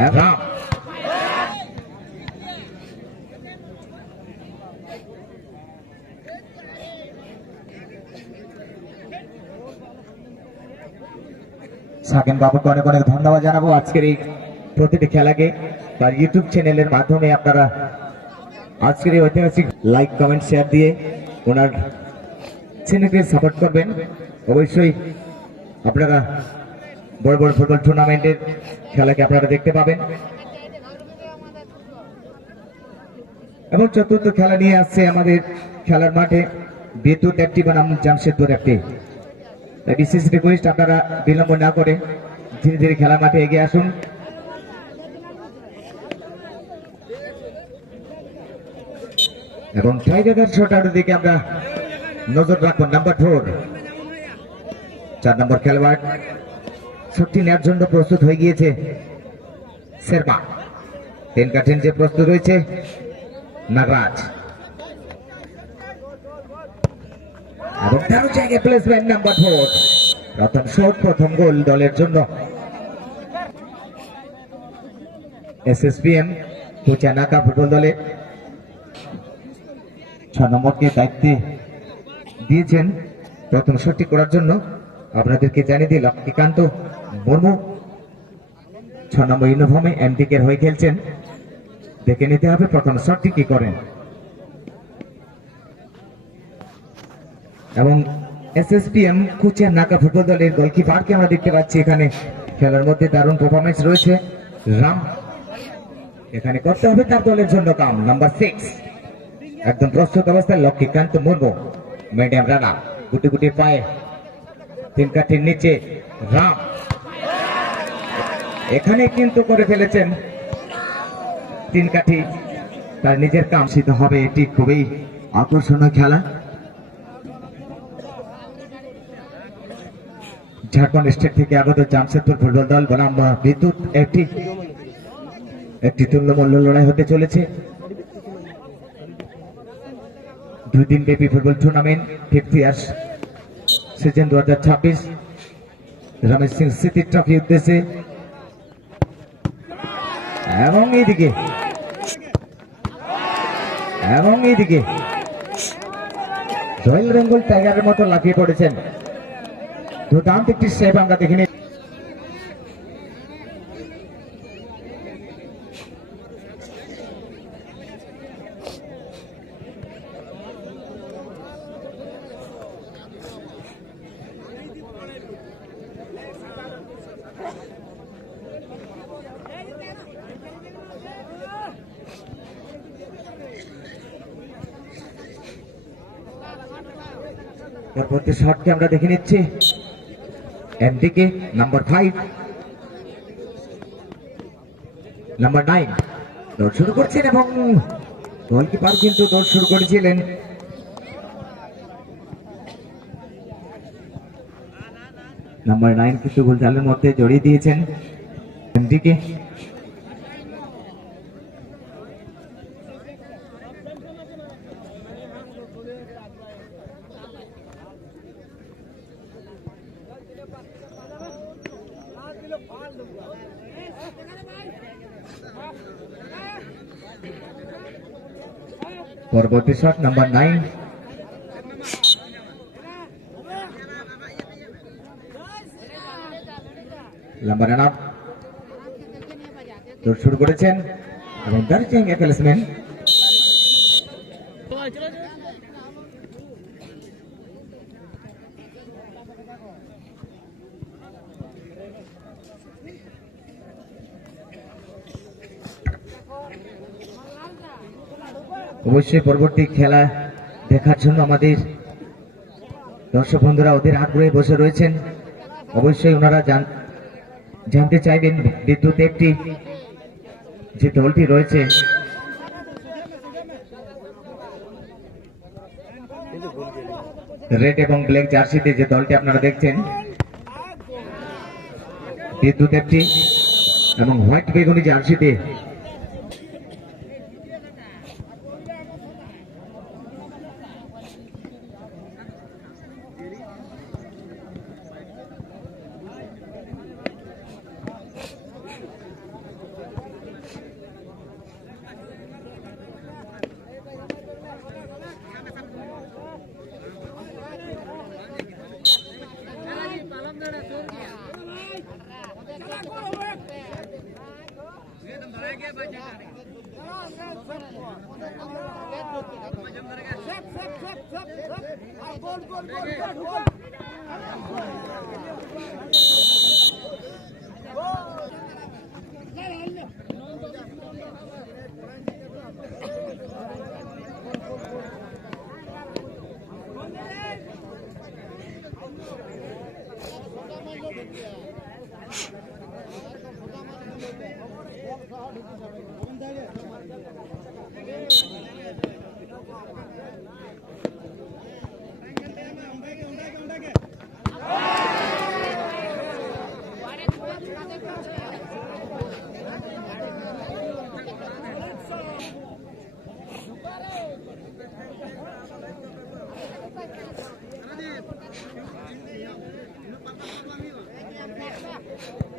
রাম সাকিন বাবুকে অনেক অনেক ধন্যবাদ জানাবো আজকের এই প্রতিটি খেলাকে বা ইউটিউব চ্যানেলের মাধ্যমে আপনারা আজকের এই ঐতিহাসিক লাইক কমেন্ট শেয়ার দিয়ে ওনার চ্যানেলকে সাপোর্ট করবেন। অবশ্যই আপনারা বড় বড় ফুটবল টুর্নামেন্টের খেলাকে আপনারা দেখতে পাবেন এবং চতুর্থ খেলা নিয়ে আসছে আমাদের খেলার মাঠে বিদ্যুৎ একটি বনাম জামশেদপুর একটি। তাই বিশেষ রিকোয়েস্ট আপনারা বিলম্ব না করে ধীরে ধীরে খেলার মাঠে এগিয়ে আসুন। এবং টাইগার শটার দিকে আমরা নজর রাখবো। নাম্বার 4 4 নম্বর খেলোয়াড় ছুটি নেওয়ার জন্য প্রস্তুত হয়ে গিয়েছে শেরপা। 10 কাঠেন যে প্রস্তুত রয়েছে নাগরাজ এবং তার জায়গায় প্লেসমেন্ট নাম্বার 4 প্রথম শট প্রথম গোল দলের জন্য। এসএসপিএম কুচানাকা ফুটবল দলে 6 নম্বরকে দায়িত্বে দিয়েছেন প্রথম শটটি করার জন্য। আপনাদেরকে জানিয়ে দিই লক্ষ্মীকান্ত মুর্মু 6 নম্বর ইউনিফর্মে এমডিকের হয়ে খেলছেন। দেখে নিতে হবে প্রথম শটটি কি করেন। এবং এসএসপিএম কুচানাকা ফুটবল দলের গোলকিপারকে আমরা দেখতে পাচ্ছি এখানে খেলার মধ্যে দারুণ পারফরমেন্স রয়েছে রাম। এখানে করতে হবে তার দলের জন্য কাম। নাম্বার 6 একদম প্রস্তুত অবস্থায় লক্ষ্মীকান্ত মুর্মু মিডিয়াম রানা গুটি গুটি পায়ে 3 কাঠির নিচে রাম এখানে কিন্তু করে ফেলেছেন 3 কাঠি তার নিজের কাম সিদ্ধ হবে। এটি খুবই আকর্ষণীয় খেলা। ঝাড়খণ্ড স্টেট থেকে আগত জামশেদপুর ফুটবল দল বনাম বিদ্যুৎ একটি তুল্যমূল্য লড়াই হতে চলেছে। 2 দিন ব্যাপী ফুটবল টুর্নামেন্ট 50 ইয়ার্স সিজন 2026 রমেশ সিং স্মৃতি ট্রফি উদ্দেশ্যে। এবং এইদিকে রয়্যাল বেঙ্গল টাইগারের মতো লাফিয়ে পড়েছেন। দুর্দান্ত একটি সেভ আমরা দেখে নিই। পরবর্তী শটকে আমরা দেখে নিচ্ছি এমডিকে নাম্বার 5 নাম্বার 9 দৌড় শুরু করছেন এবং গোলকিপার কিন্তু দৌড় শুরু করেছিলেন। নাম্বার 9 কিন্তু গোলজালের মধ্যে জড়িয়ে দিয়েছেন এমডিকে। পরবর্তী শট নাম্বার 9 নাম্বার 8 দৌড় শুরু করেছেন এবং দারুণ প্লেসমেন্ট। অবশ্যই পরবর্তী খেলা দেখার জন্য আমাদের দর্শক বন্ধুরা ওদের আগ্রহে বসে রয়েছেন। অবশ্যই ওনারা জানতে চাইবেন বিদ্যুৎ একটি যে দলটি রয়েছে রেড এবং ব্ল্যাক জার্সিতে যে দলটি আপনারা দেখছেন বিদ্যুৎ একটি এবং হোয়াইট বেগুনি জার্সিতে Thank you.